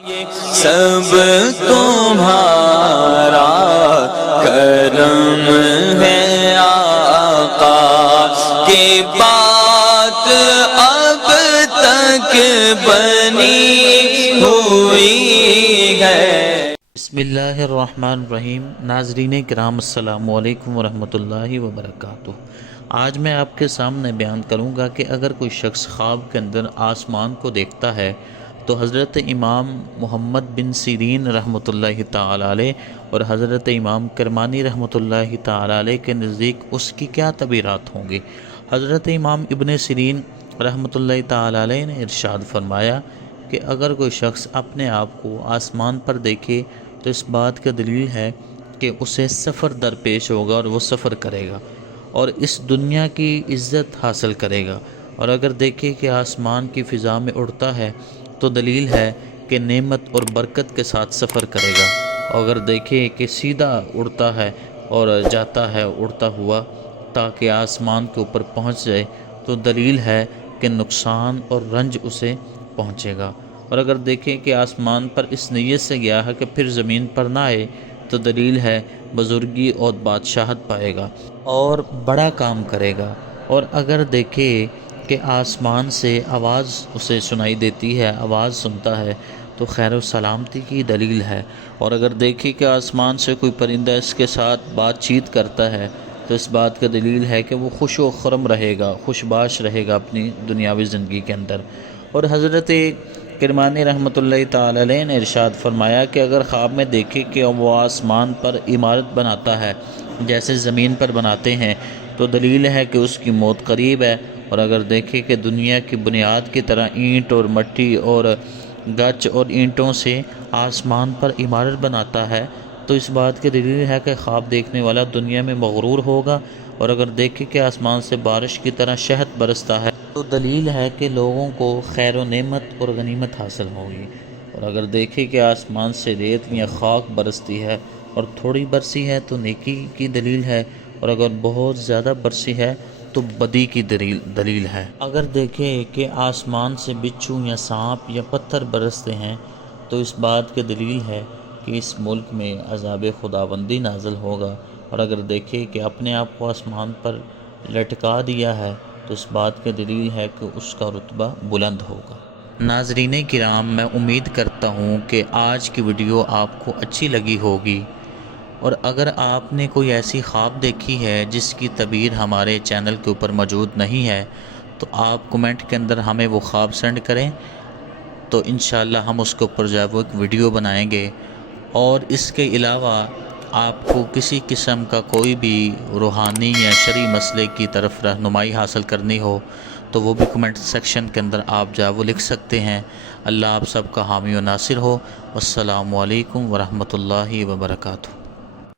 سب تمہارا کرم ہے آقا کی بات اب تک بنی ہوئی ہے۔ بسم اللہ الرحمن الرحیم۔ ناظرین کرام السلام علیکم ورحمۃ اللہ وبرکاتہ۔ آج میں آپ کے سامنے بیان کروں گا کہ اگر کوئی شخص خواب کے اندر آسمان کو دیکھتا ہے تو حضرت امام محمد بن سیرین رحمۃ اللہ تعالی علیہ اور حضرت امام کرمانی رحمۃ اللہ تعالی علیہ کے نزدیک اس کی کیا تعبیرات ہوں گی۔ حضرت امام ابن سیرین رحمۃ اللہ تعالی علیہ نے ارشاد فرمایا کہ اگر کوئی شخص اپنے آپ کو آسمان پر دیکھے تو اس بات کا دلیل ہے کہ اسے سفر درپیش ہوگا اور وہ سفر کرے گا اور اس دنیا کی عزت حاصل کرے گا، اور اگر دیکھے کہ آسمان کی فضا میں اڑتا ہے تو دلیل ہے کہ نعمت اور برکت کے ساتھ سفر کرے گا، اور اگر دیکھے کہ سیدھا اڑتا ہے اور جاتا ہے اڑتا ہوا تاکہ آسمان کے اوپر پہنچ جائے تو دلیل ہے کہ نقصان اور رنج اسے پہنچے گا، اور اگر دیکھیں کہ آسمان پر اس نیت سے گیا ہے کہ پھر زمین پر نہ آئے تو دلیل ہے بزرگی اور بادشاہت پائے گا اور بڑا کام کرے گا، اور اگر دیکھے کہ آسمان سے آواز اسے سنائی دیتی ہے، آواز سنتا ہے تو خیر و سلامتی کی دلیل ہے، اور اگر دیکھے کہ آسمان سے کوئی پرندہ اس کے ساتھ بات چیت کرتا ہے تو اس بات کا دلیل ہے کہ وہ خوش و خرم رہے گا، خوش باش رہے گا اپنی دنیاوی زندگی کے اندر۔ اور حضرت کرمانی رحمۃ اللہ تعالی علیہ نے ارشاد فرمایا کہ اگر خواب میں دیکھے کہ وہ آسمان پر عمارت بناتا ہے جیسے زمین پر بناتے ہیں تو دلیل ہے کہ اس کی موت قریب ہے، اور اگر دیکھے کہ دنیا کی بنیاد کی طرح اینٹ اور مٹی اور گچ اور اینٹوں سے آسمان پر عمارت بناتا ہے تو اس بات کی دلیل ہے کہ خواب دیکھنے والا دنیا میں مغرور ہوگا، اور اگر دیکھے کہ آسمان سے بارش کی طرح شہد برستا ہے تو دلیل ہے کہ لوگوں کو خیر و نعمت اور غنیمت حاصل ہوگی، اور اگر دیکھے کہ آسمان سے ریت یا خاک برستی ہے اور تھوڑی برسی ہے تو نیکی کی دلیل ہے، اور اگر بہت زیادہ برسی ہے تو بدی کی دلیل ہے۔ اگر دیکھیں کہ آسمان سے بچھو یا سانپ یا پتھر برستے ہیں تو اس بات کی دلیل ہے کہ اس ملک میں عذاب خداوندی نازل ہوگا، اور اگر دیکھیں کہ اپنے آپ کو آسمان پر لٹکا دیا ہے تو اس بات کی دلیل ہے کہ اس کا رتبہ بلند ہوگا۔ ناظرین کرام، میں امید کرتا ہوں کہ آج کی ویڈیو آپ کو اچھی لگی ہوگی، اور اگر آپ نے کوئی ایسی خواب دیکھی ہے جس کی تعبیر ہمارے چینل کے اوپر موجود نہیں ہے تو آپ کمنٹ کے اندر ہمیں وہ خواب سینڈ کریں، تو انشاءاللہ ہم اس کے اوپر جو ہے وہ ایک ویڈیو بنائیں گے۔ اور اس کے علاوہ آپ کو کسی قسم کا کوئی بھی روحانی یا شرعی مسئلے کی طرف رہنمائی حاصل کرنی ہو تو وہ بھی کمنٹ سیکشن کے اندر آپ جو ہے وہ لکھ سکتے ہیں۔ اللہ آپ سب کا حامی و ناصر ہو۔ والسلام علیکم ورحمۃ اللہ وبرکاتہ۔